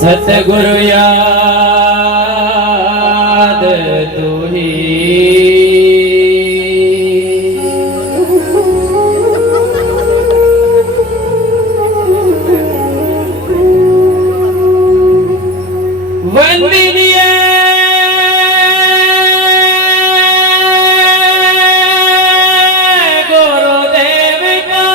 सतगुरु याद तू ही वंदनीय गुरुदेव का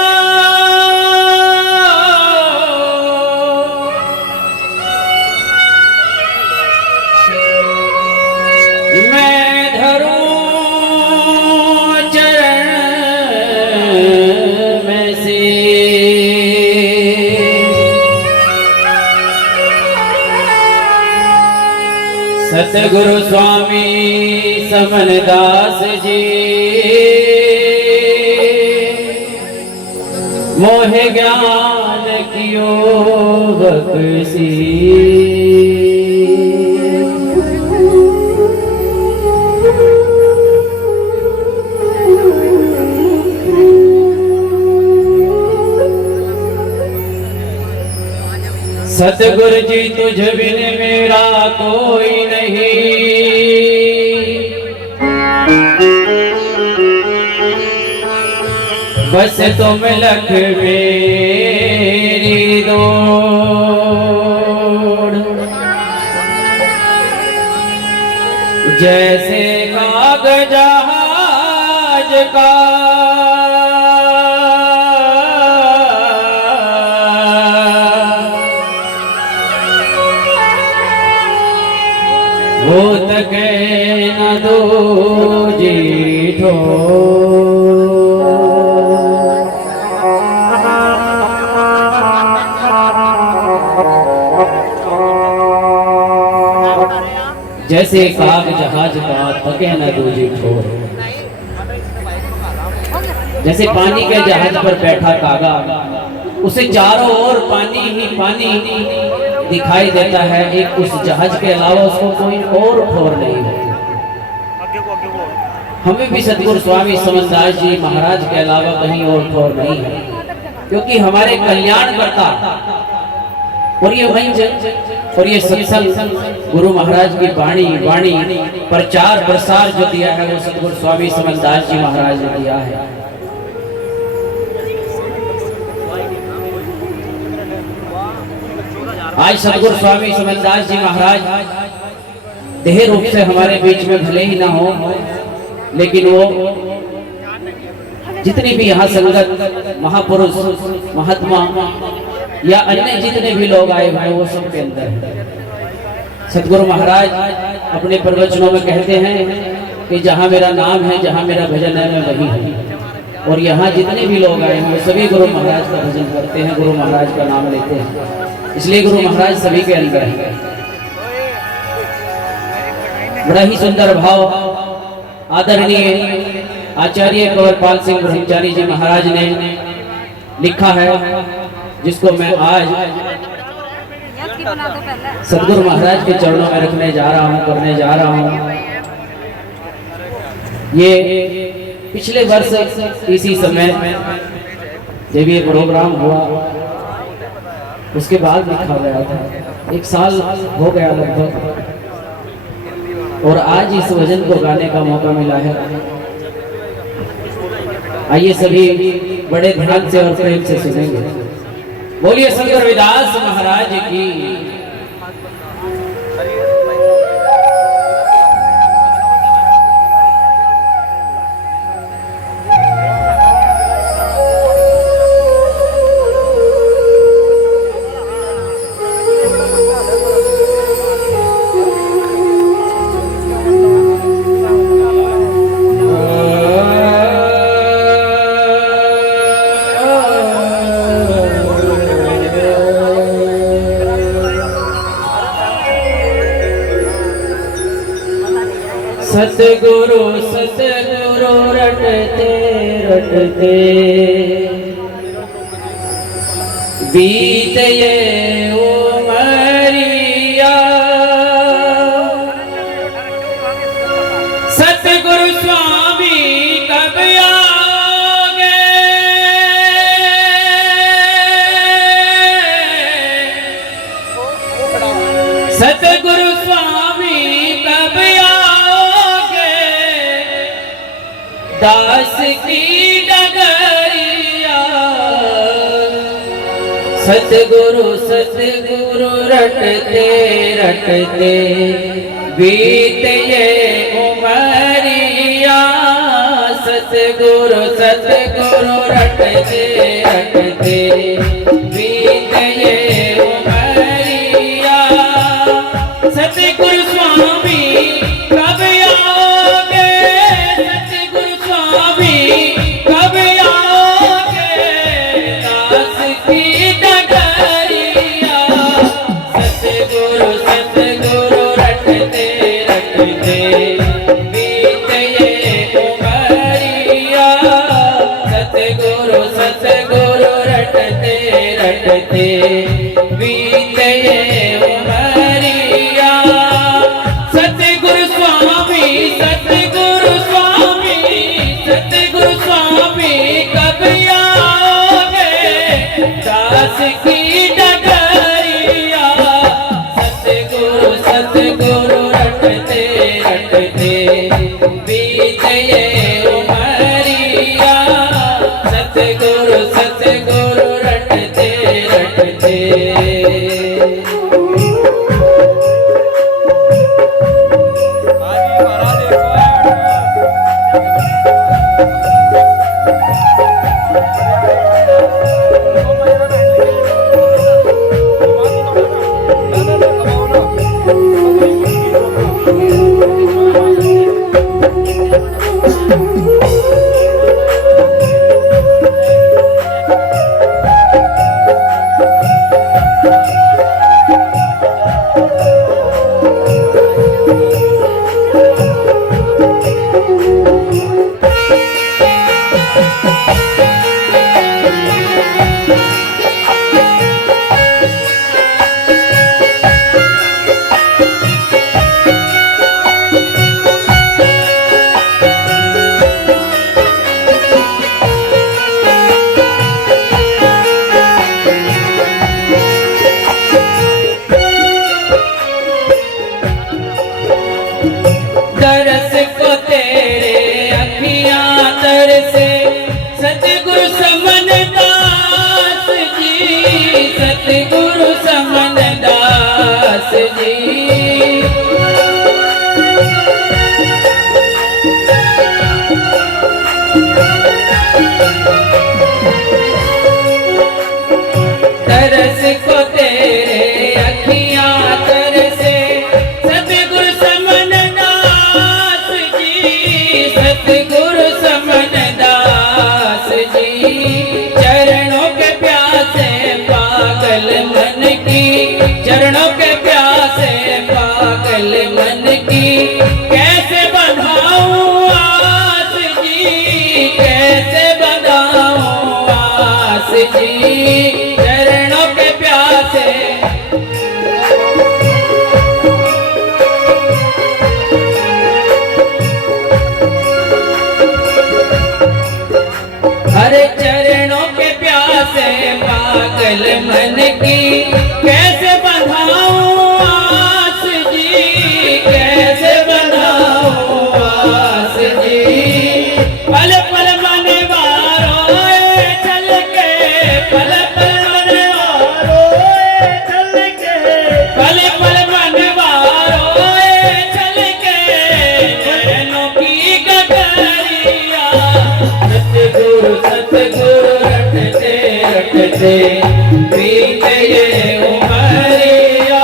मैं धरूं चरण में से सतगुरु स्वामी समनदास जी मोहे ज्ञान कियो बख्शी सतगुरु जी तुझ बिन मेरा कोई नहीं बस तुम लख मेरी दौड़ जैसे कागज जहाज का हो तके न दो जीठो जैसे काग जहाज का तके न दो जीठो जैसे पानी के जहाज पर बैठा कागा उसे चारों ओर पानी ही पानी दिखाई देता है, एक उस जहाज के अलावा उसको कोई और ठोर नहीं होती। हमें भी सतगुरु स्वामी समनदास जी महाराज के अलावा कहीं और ठोर नहीं है, क्योंकि हमारे कल्याण करता और ये भजन और ये सत्संग गुरु महाराज की वाणी प्रचार प्रसार जो दिया है वो सतगुरु स्वामी समनदास जी महाराज ने दिया है। आज सतगुरु स्वामी समनदास जी महाराज देह रूप से हमारे बीच में भले ही ना हो, लेकिन वो जितनी भी यहाँ संगत महापुरुष महात्मा या अन्य जितने भी लोग आए हुए वो सब के अंदर है। सतगुरु महाराज अपने प्रवचनों में कहते हैं कि जहाँ मेरा नाम है, जहाँ मेरा भजन है, मैं वही हूँ। और यहाँ जितने भी लोग आए हैं वो सभी गुरु महाराज का भजन करते हैं, गुरु महाराज का नाम लेते हैं, इसलिए गुरु महाराज सभी के अंदर है। बड़ा ही सुंदर भाव आदरणीय आचार्य कंवरपाल सिंह ब्रह्मचारी जी महाराज ने लिखा है, जिसको मैं आज सतगुरु महाराज के चरणों में रखने जा रहा हूँ, करने जा रहा हूँ। ये पिछले वर्ष इसी समय जब ये प्रोग्राम हुआ उसके बाद लिखा गया था, 1 साल हो गया लगभग, और आज इस भजन को गाने का मौका मिला है। आइए सभी बड़े ध्यान से और प्रेम से सुनेंगे। बोलिए संत रविदास महाराज की। सतगुरु सतगुरु रटते रटते बीत ये उमरिया सतगुरु स्वामी कब आगे सतगुरु स्वामी कब आओगे दास की डगरिया सतगुरु सतगुरु रटते रटते बीत ये उमरिया सतगुरु सतगुरु रटते रटते बीत ये उमरिया सतगुरु स्वामी कब आओगे सतगुरु स्वामी कब आओगे दास की डगरिया सतगुरु सतगुरु रटते रटते बीत ये उमरिया सतगुरु सतगुरु रटते रटते बीत ये उमरिया सतगुरु स्वामी सतगुरु स्वामी सतगुरु स्वामी कब आओगे दास की डगरिया सतगुरु सतगुरु रटते रटते बीत ये उमरिया सतगुरु सतगुरु रटते रटते तरस को तेरे अखियां तरसे सतगुरु समन दास जी सतगुरु समन दास जी तरस को तेरे अखियां तरसे सतगुरु समन सतगुरु समन दास जी चरणों के प्यासे पागल मन की चरणों के प्यासे पागल मन की कैसे बढ़ाऊं आस जी कैसे बढ़ाऊं आस जी चरणों के प्यासे हरे चरणों के प्यासे पागल मन की कैसे बंधाऊं आस जी कैसे बंधाऊं आस जी पल पल मन वारोए चल के पल पल मन वारोए चल के पल पल मन वारोए चल के नैनों की गगरिया सतगुरु सतगुरु रटते रटते बीत ये उमरिया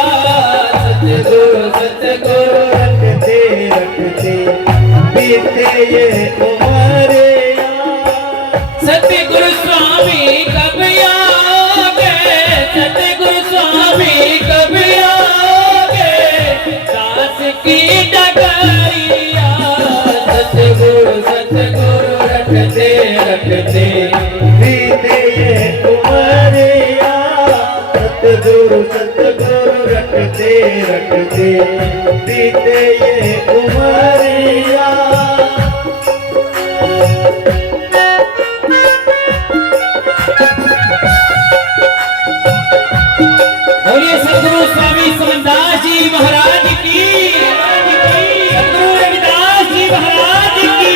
सतगुरु सतगुरु रटते रटते बीत ये उमरिया सतगुरु स्वामी कब आओगे सतगुरु स्वामी कब आओगे दास की डगरिया सतगुरु सतगुरु रटते रटते बीते ये उमरिया सतगुरु सतगुरु रटते रटते बीते ये उमरिया। बोलिए सतगुरु स्वामी समनदास जी महाराज की, सतगुरु रविदास जी महाराज की।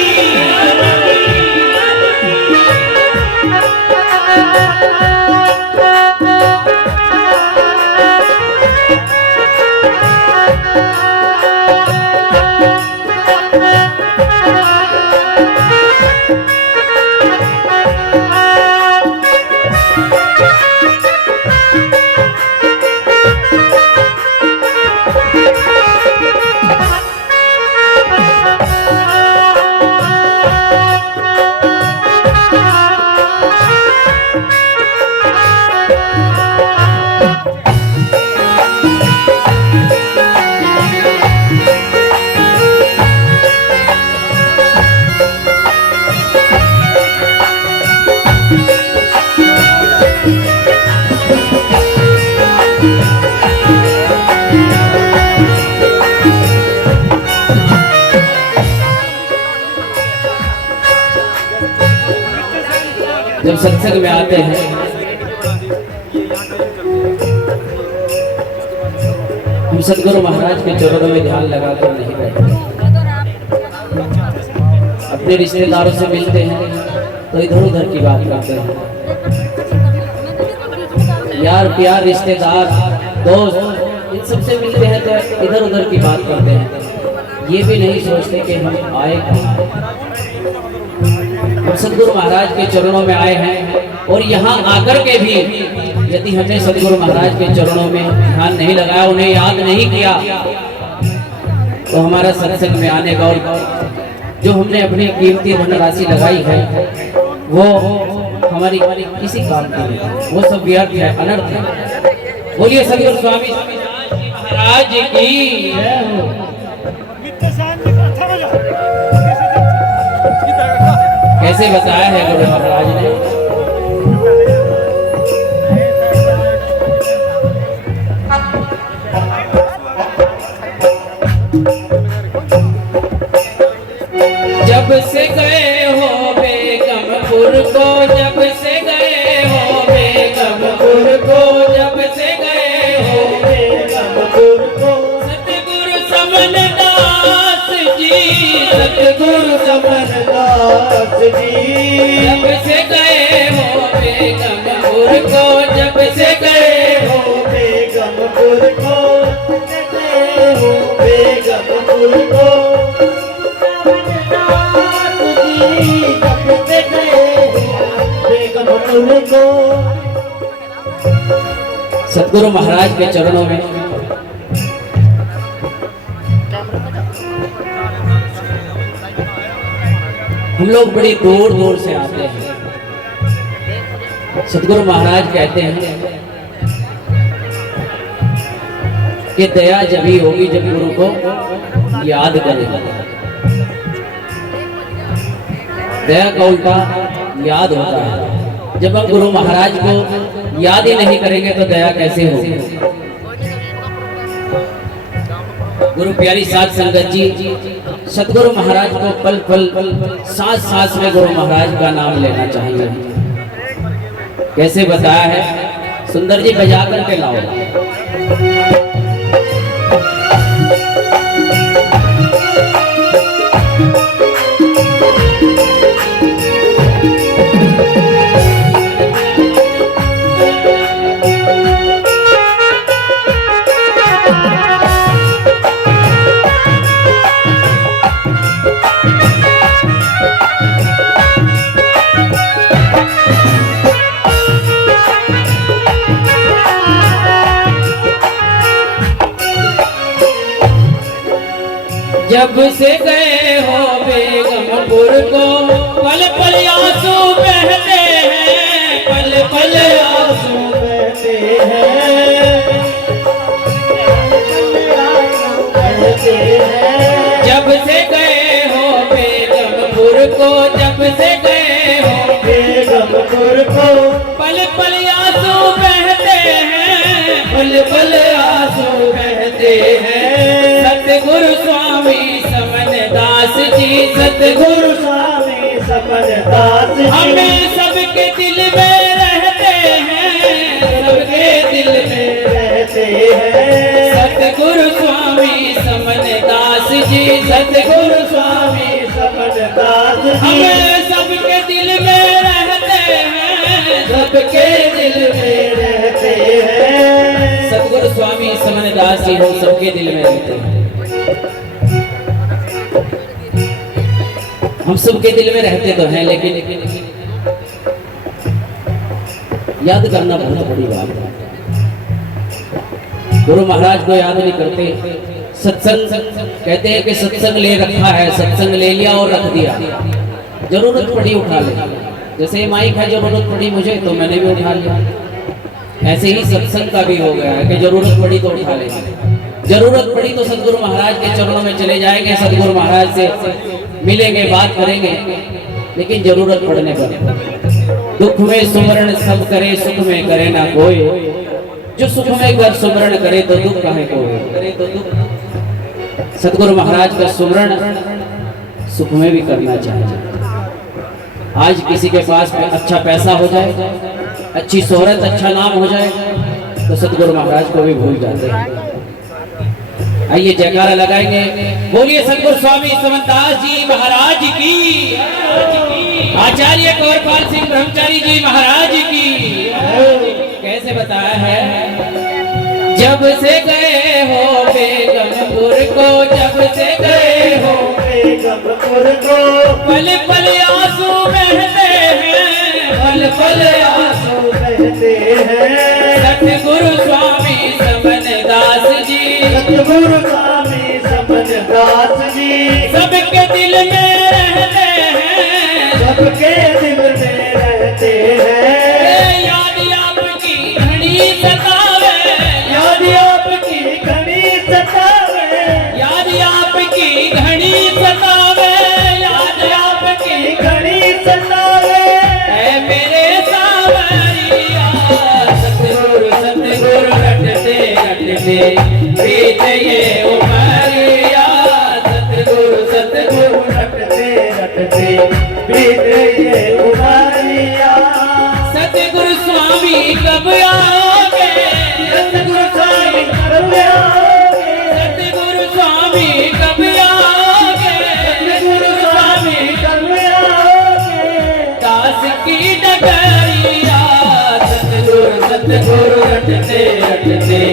जब सत्संग में आते हैं हम सतगुरु महाराज के चरणों में ध्यान लगाकर नहीं बैठते। अपने रिश्तेदारों से मिलते हैं तो इधर उधर की बात करते हैं, यार प्यार रिश्तेदार दोस्त इन सबसे मिलते हैं तो इधर उधर की बात करते हैं। ये भी नहीं सोचते कि हम आए कहाँ। हम सतगुरु महाराज के चरणों में आए हैं और यहाँ आकर के भी यदि हमने सतगुरु महाराज के चरणों में ध्यान नहीं लगाया, उन्हें याद नहीं किया, तो हमारा सत्संग में आने का और जो हमने अपनी कीमती धनराशि लगाई है वो हमारी किसी काम की नहीं, वो सब व्यर्थ है, अनर्थ है। बोलिए सतगुरु स्वामी महाराज की। कैसे बताया है गुरु महाराज ने, जब से गए हो बेगमपुर को, जब से गए हो बेगमपुर को, जब से गए हो बेगमपुर को, सतगुरु समनदास जी, सतगुरु समनदास जी, जब से गए हो बेगमपुर को, जब से गए हो बेगमपुर को, गए हो बेगमपुर को, सतगुरु महाराज के चरणों में हम लोग बड़ी दूर दूर से आते हैं। सतगुरु महाराज कहते हैं कि दया जब ही होगी जब गुरु को याद करेगा। दया का उल्टा याद होता है। जब हम गुरु महाराज को याद ही नहीं करेंगे तो दया कैसे होगी। गुरु प्यारी साध संगत जी, सतगुरु महाराज को पल पल सांस सांस में गुरु महाराज का नाम लेना चाहिए। कैसे बताया है, सुंदर जी बजा करके लाओ। जब से गए हो बेगमपुर को, पल पल आंसू बहते हैं, पल पल आंसू बहते हैं, जब से गए हो बेगमपुर को, जब से गए हो बेगमपुर को, पल पल आंसू बहते हैं, पल पल आंसू बहते हैं। सतगुरु स्वामी समन दास जी, सतगुरु स्वामी समन दास जी हमें सबके दिल में रहते हैं, सबके दिल में रहते हैं। सतगुरु स्वामी समन दास जी, सतगुरु स्वामी समन दास जी हमें सबके दिल में रहते हैं, सबके दिल में रहते हैं। सतगुरु स्वामी समन दास जी हो सबके दिल में रहते हैं। हम सबके दिल में रहते तो हैं, लेकिन याद करना बहुत बड़ी बात है। गुरु महाराज को याद नहीं करते। सत्संग कहते हैं कि सत्संग ले रखा है, सत्संग ले लिया और रख दिया, जरूरत पड़ी उठा ले। जैसे माइक है, जरूरत पड़ी मुझे तो मैंने भी उठा लिया। ऐसे ही सत्संग का भी हो गया है कि जरूरत पड़ी तो उठा ले, जरूरत पड़ी तो सतगुरु महाराज के चरणों में चले जाएंगे, सतगुरु महाराज से मिलेंगे, बात करेंगे। लेकिन जरूरत पड़ने पर दुख में सुमरण सब करे, सुख में करे ना कोई। जो सुख में कर सुमरण करे तो दुख काहे को करे तो दुख। सतगुरु महाराज का सुमरण सुख में भी करना चाहिए। आज किसी के पास अच्छा पैसा हो जाए, अच्छी शोहरत, अच्छा नाम हो जाए तो सतगुरु महाराज को भी भूल जाते हैं। आइए जयकारा लगाएंगे, बोलिए सतगुरु स्वामी समनदास जी महाराज की, आचार्य कौरपाल सिंह ब्रह्मचारी जी महाराज की। कैसे बताया है, जब से गए हो बेगमपुर को, जब से गए हो बेगमपुर को, पल पल आंसू बहते हैं, पल पल आंसू बहते हैं। सतगुरु स्वामी समन दास जी, सतगुरु स्वामी समन दास जी सबके दिल में रहते हैं, सबके दिल में रहते हैं। याद आपकी घड़ी सतावे, याद आपकी घड़ी सतावे, याद आपकी घड़ी सतावे, याद आपकी घड़ी सतावे। है मेरे सावरिया। सतगुरु सतगुरु रटते रटते बीत ये उमरिया, सतगुरु सतगुरु रटते रटते बीत ये उमरिया। सतगुरु स्वामी कब आओगे, सतगुरु स्वामी कब आओगे, सतगुरु स्वामी कब आओगे, सतगुरु स्वामी कब आओगे। दास की डगरिया। सतगुरु सतगुरु रटते रटते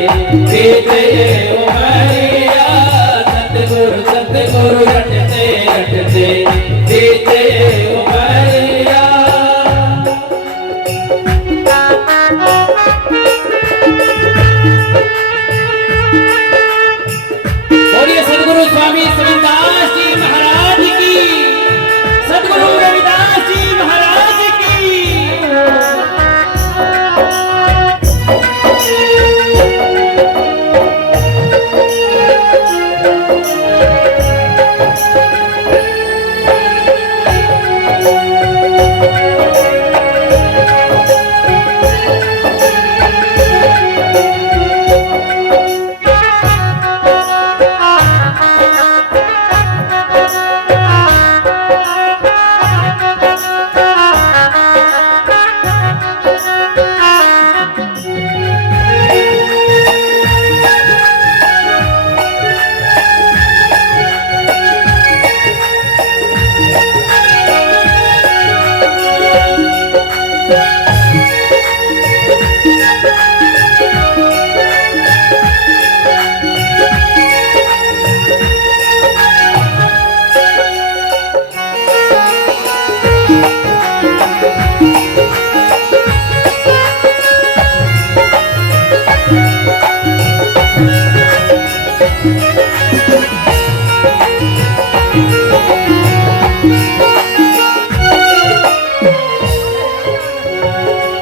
बीत ये उमरिया, सतगुरु सतगुरु रटते रटते बीत ये उमरिया। बोलिए सतगुरु स्वामी समनदास जी महाराज की, सतगुरु रविदास जी महाराज की।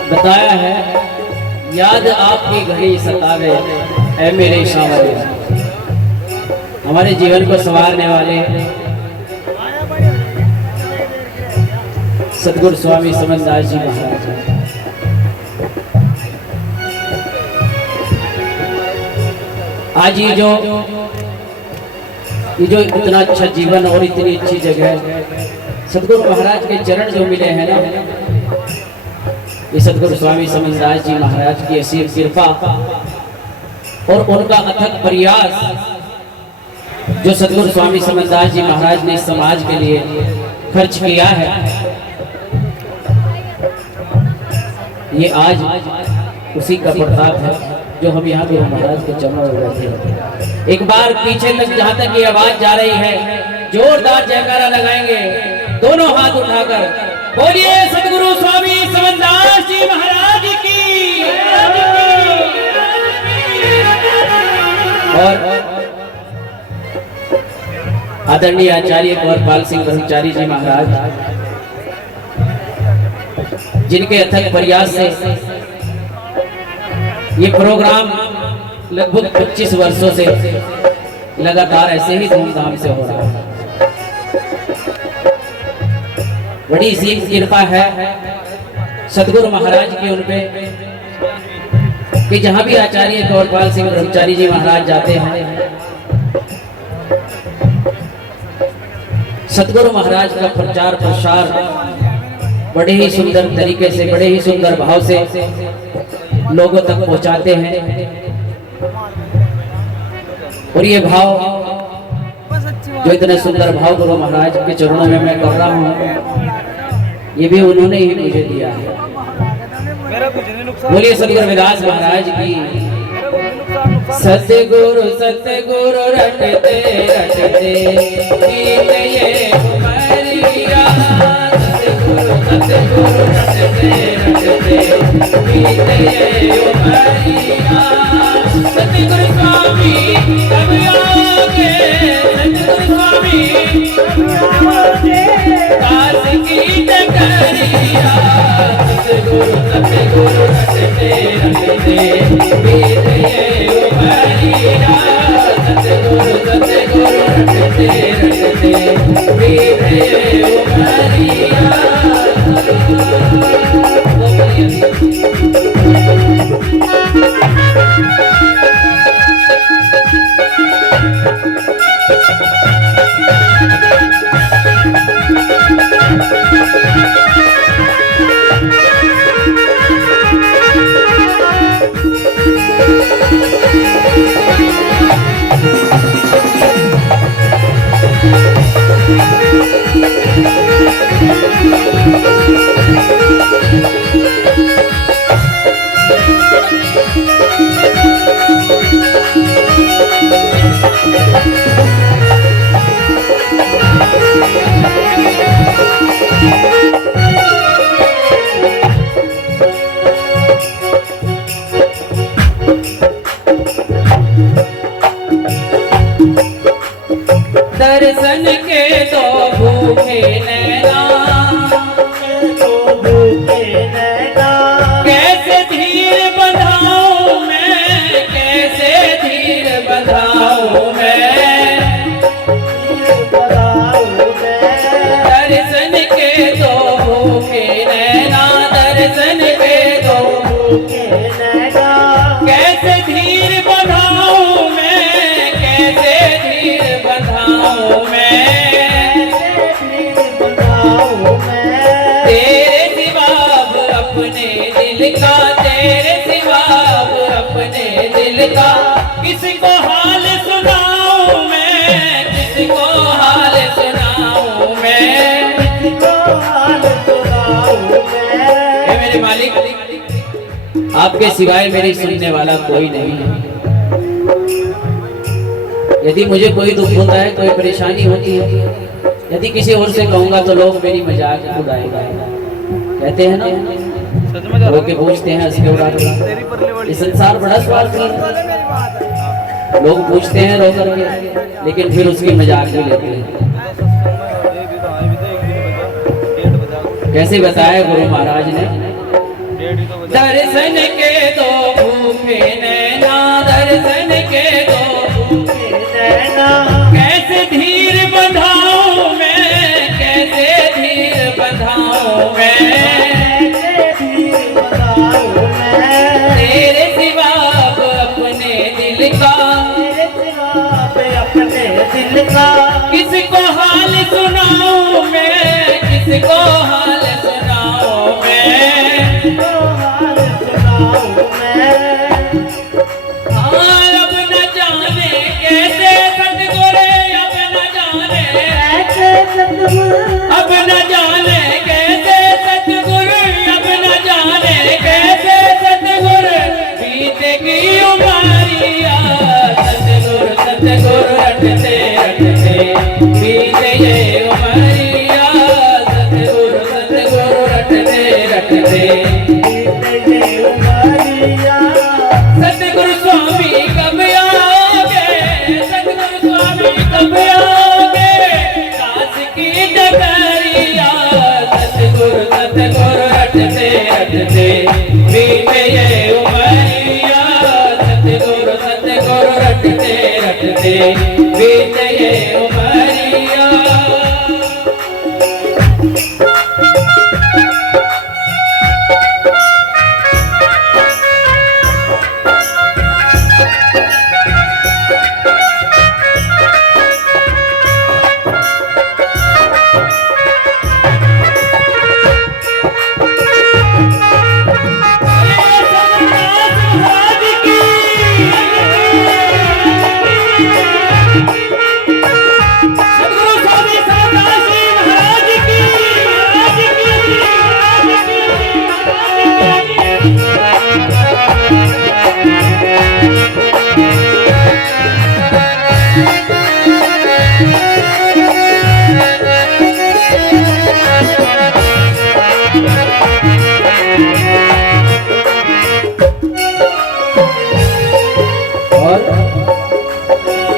बताया है, याद आपकी घड़ी सतावे ऐ मेरे सांवरिया। हमारे जीवन को संवारने वाले सतगुरु स्वामी समनदास जी महाराज। आज ये जो इतना अच्छा जीवन और इतनी अच्छी जगह सदगुरु महाराज के चरण जो मिले हैं ना, ये सदगुरु स्वामी समनदास जी महाराज की असीम कृपा और उनका अथक प्रयास जो सदगुरु स्वामी समनदास जी महाराज ने समाज के लिए खर्च किया है, ये आज उसी का प्रताप है जो हम यहाँ गुरु महाराज के चरणों में बैठे हैं। एक बार पीछे तक जहाँ तक ये आवाज जा रही है, जोरदार जयकारा लगाएंगे दोनों हाथ उठाकर, बोलिए सदगुरु स्वामी समनदास जी महाराज की। और आदरणीय आचार्य गौरपाल सिंह ब्रह्मचारी जी महाराज, जिनके अथक प्रयास से ये प्रोग्राम लगभग 25 वर्षों से लगातार ऐसे ही धूमधाम से हो रहा है। बड़ी सी कृपा है सदगुरु महाराज की उनपे कि जहां भी आचार्य गौरपाल सिंह ब्रह्मचारी जी महाराज जाते हैं, सदगुरु महाराज का प्रचार प्रसार बड़े ही सुंदर तरीके से, बड़े ही सुंदर भाव से लोगों तक पहुंचाते हैं। और ये भाव, जो इतने सुंदर भाव गुरु महाराज के चरणों में मैं कर रहा हूँ, ये भी उन्होंने ही मुझे दिया है। बोलिए सदगुरु विदास महाराज की। सतगुरु सतगुरु रटते रटते बीत ये उमरिया, सतगुरु सतगुरु रटते रटते बीत ये उमरिया, सतगुरु स्वामी तब आगे, सतगुरु स्वामी काश की डगरिया, सतगुरु सतगुरु रटते रटते बीत ये उमरिया, सतगुरु सतगुरु रटते रटते बीत ये उमरिया। दर्शन के तो भूखे नैना, कैसे धीर बंधाऊं मैं, कैसे धीर बंधाऊं मैं, दर्शन के तो भूखे नैना, दर्शन के तो भूखे नैना, कैसे धीर बंधाऊं मैं, कैसे धीर बंधाऊं मैं, तेरे सिवा अपने दिल का, तेरे सिवा अपने दिल का किसको हाल सुनाऊं मैं, किसको हाल सुनाऊं मैं, किसको हाल सुनाऊं मैं। हे मेरे मालिक, आपके सिवाय मेरी सुनने वाला कोई नहीं है। यदि मुझे कोई दुख होता है, कोई परेशानी होती है, यदि किसी और से कहूंगा तो लोग मेरी मजाक उड़ाएगा, कहते हैं ना, लोग के पूछते हैं हंस के उड़ाते। ये संसार बड़ा स्वार्थी है, लोग पूछते हैं रो करके, लेकिन फिर उसकी मजाक भी लेते हैं। कैसे बताया गुरु महाराज ने, दर्शन के दो भूखे नैना, दर्शन के दो भूखे नैना, कैसे धीर बंधाऊं मैं, कैसे धीर बंधाऊं मैं, तेरे सिवा अपने दिल का, दिल का। किसको हाल सुनाऊं मैं, किसको हाल सुनाऊं मैं, किसको हाल सुनाऊं मैं। अब न जाने कैसे सतगुरु, अब न जाने ऐसे सतगुरु, अब न जाने कैसे सतगुरु, अब न जाने कैसे सतगुरु बीतेगी उमरिया। सतगुरु सतगुरु रटते रटते बीते ये उमरिया। सतगुरु सतगुरु रटते रटते बीते ये उमरिया। सतगुरु स्वामी कब आओगे, सतगुरु स्वामी कब आओगे, दास की डगरिया। सतगुरु सतगुरु रटते रटते बीते ये उमरिया। सतगुरु सतगुरु रटते रटते बीते ये उमरिया।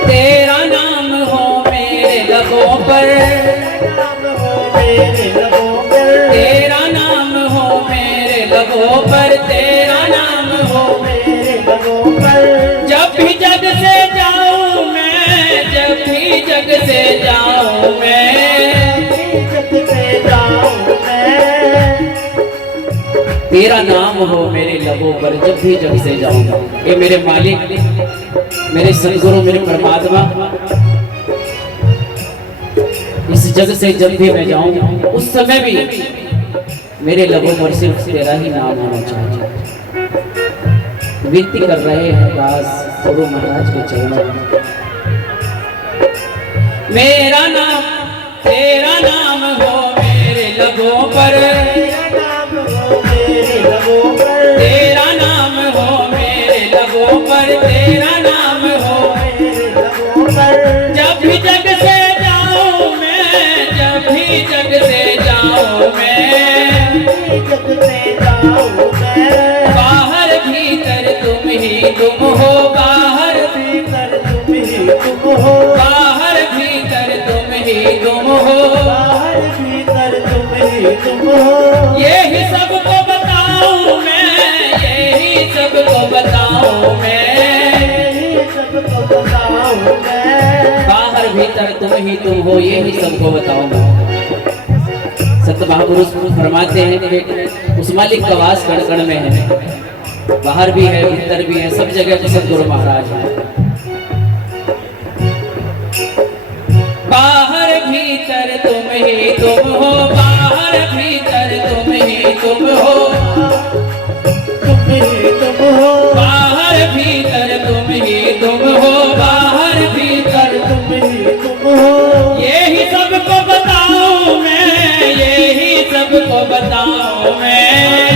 तेरा नाम हो मेरे लबों पर, नाम हो मेरे लबों पर। तेरा नाम हो मेरे लबों पर, तेरा नाम हो मेरे लबों पर। जब भी जग से जाऊं मैं, जब भी जग से जाऊं मैं, जग से जाऊं मैं। तेरा नाम हो मेरे लबों पर, जब भी जग से जाऊंगा। ये मेरे मालिक, मेरे सदगुरु, मेरे परमात्मा, इस जग से जब भी मैं जाऊं उस समय भी मेरे लबों पर सिर्फ तेरा ही नाम होना चाहिए। विनती कर रहे हैं दास गुरु महाराज के चरणों में। मेरा नाम, तेरा नाम हो मेरे लबों पर, तेरा नाम हो मेरे लबों पर। तेरा नाम हो मेरे लबों पर, तेरा नाम हो मेरे लबों पर। जब भी जग से जाऊं मैं, जब भी जग से जाऊं मैं, जग से जाऊं मैं। बाहर भीतर तुम ही तुम हो, बाहर भीतर तुम ही तुम हो। बाहर भीतर तुम ही तुम हो। बाहर भीतर तुम ही तुम हो। यही सबको बताऊं मैं, यही सबको बताऊं मैं, यही सबको बताऊं मैं। बाहर भीतर तुम ही तुम हो, यही सबको बताऊं मैं। सत्य महापुरुष फरमाते हैं कि उस मालिक का वास कण कण में है, बाहर भी है भीतर भी है, सब जगह पे सतगुरु महाराज है। बाहर भीतर तुम ही तुम हो, बाहर भीतर तुम ही तुम हो, तुम ही तुम हो। बाहर भीतर तुम ही तुम हो, बाहर भीतर तुम ही तुम हो। यही सबको बताऊं मैं, यही सबको बताऊं मैं,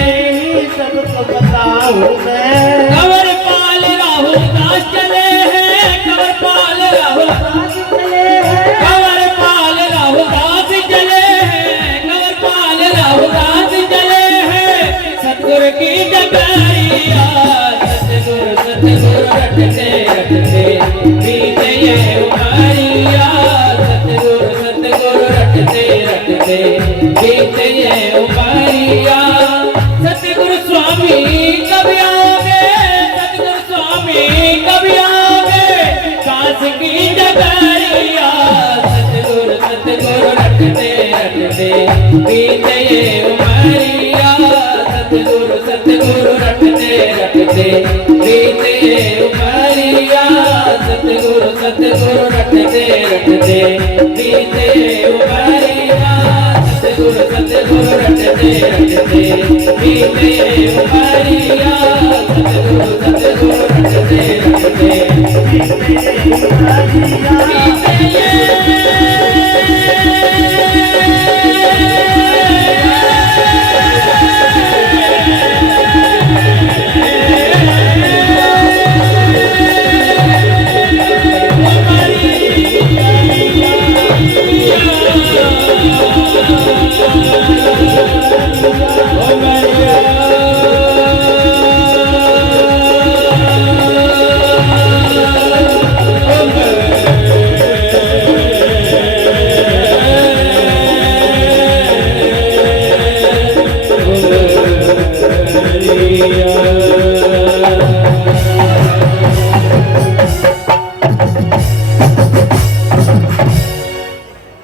यही सबको बताऊं मैं। कंवर पाल राहुल दास चले हैं, कंवर पाल राहुल, दास चले हैं। कंवर पाल राहुल दास चले हैं, कंवर पाल राहुल दास चले हैं। सतगुरु की डगरिया। सतगुरु सतगुरु रटते रटते बीते ये उमरिया। सतगुरु सतगुरु रटते रटते बीते ये उमरिया। सतगुरु स्वामी कब आओगे, सतगुरु स्वामी कब आओगे, काश की डगरिया। सतगुरु सतगुरु रटते रटते बीते ये उमरिया। सतगुरु सतगुरु रटते रटते बीते ये उमरिया। सतगुरु सतगुरु रटते रटते बीते उमरिया सतगुरु सतगुरु रटते रटते बीते उमरिया सतगुरु सतगुरु रटते रटते बीते उमरिया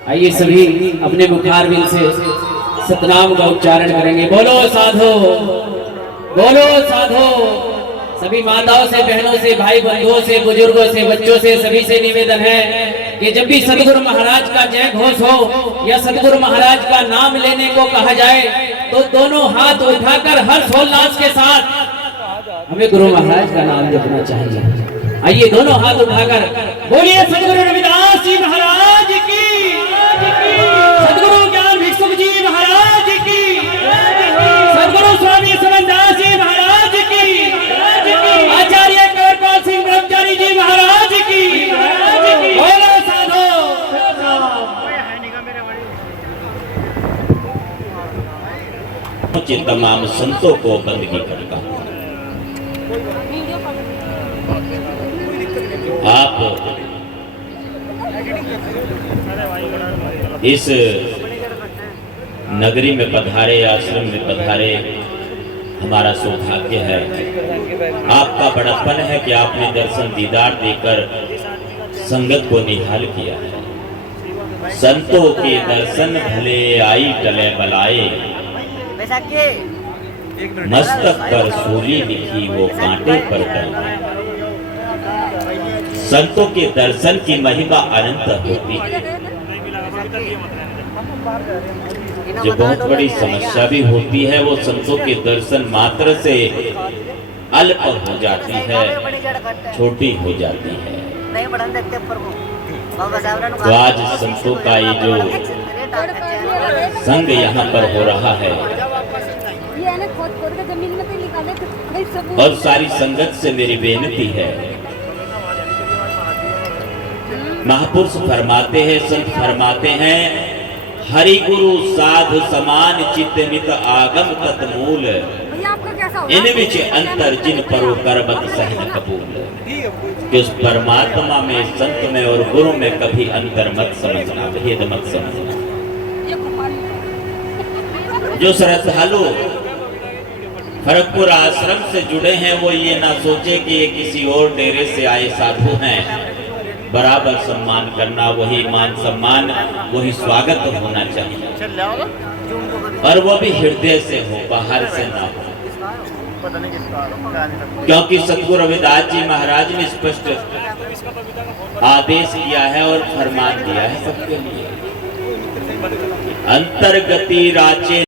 आइए सभी अपने मुखारबिंद से सतनाम का उच्चारण करेंगे। बोलो साधो, बोलो साधो। सभी माताओं से, बहनों से, भाई बंधुओं से, बुजुर्गों से, बच्चों से, सभी से निवेदन है कि जब भी सतगुरु महाराज का जय घोष हो या सतगुरु महाराज का नाम लेने को कहा जाए तो दोनों हाथ उठाकर हर्षोल्लास के साथ हमें गुरु महाराज का नाम जपना चाहिए। आइए दोनों हाथ उठाकर बोलिए सतगुरु रविदास जी महाराज की, सतगुरु ज्ञान भिक्षुक जी महाराज की, सतगुरु स्वामी समनदास जी महाराज की, आचार्य कौरपाल सिंह ब्रह्मचारी जी महाराज की। बोलो साधो। तमाम संतों को बंदगी करता हूं। आप इस नगरी में पधारे, आश्रम में पधारे, हमारा सौभाग्य है। आपका बड़प्पन है कि आपने दर्शन दीदार देकर संगत को निहाल किया है। संतों के दर्शन भले आई टले बलाए, मस्तक पर सूली लिखी वो कांटे पर कलमाए। संतों के दर्शन की महिमा अनंत होती है। जो बहुत बड़ी समस्या भी होती है वो संतों के दर्शन मात्र से अल्प हो जाती है, छोटी हो जाती है। तो आज संतों का ये जो संग यहाँ पर हो रहा है और सारी संगत से मेरी बेनती है, महापुरुष फरमाते हैं, संत फरमाते हैं, हरि गुरु साधु समान चित्त मित आगम तत्मूल, इन विच अंतर जिन परो करबत सहन कबूल। कि उस परमात्मा में, संत में और गुरु में कभी अंतर मत समझना, भेद मत समझना। जो श्रद्धालु खड़गपुर आश्रम से जुड़े हैं वो ये ना सोचे कि ये किसी और डेरे से आए साधु हैं। बराबर सम्मान करना, वही मान सम्मान, वही स्वागत होना चाहिए और वो भी हृदय से हो, बाहर से ना हो। क्योंकि सतगुरु रविदास जी महाराज ने स्पष्ट आदेश किया है और फरमान दिया है सबके लिए, अंतर्गति राचे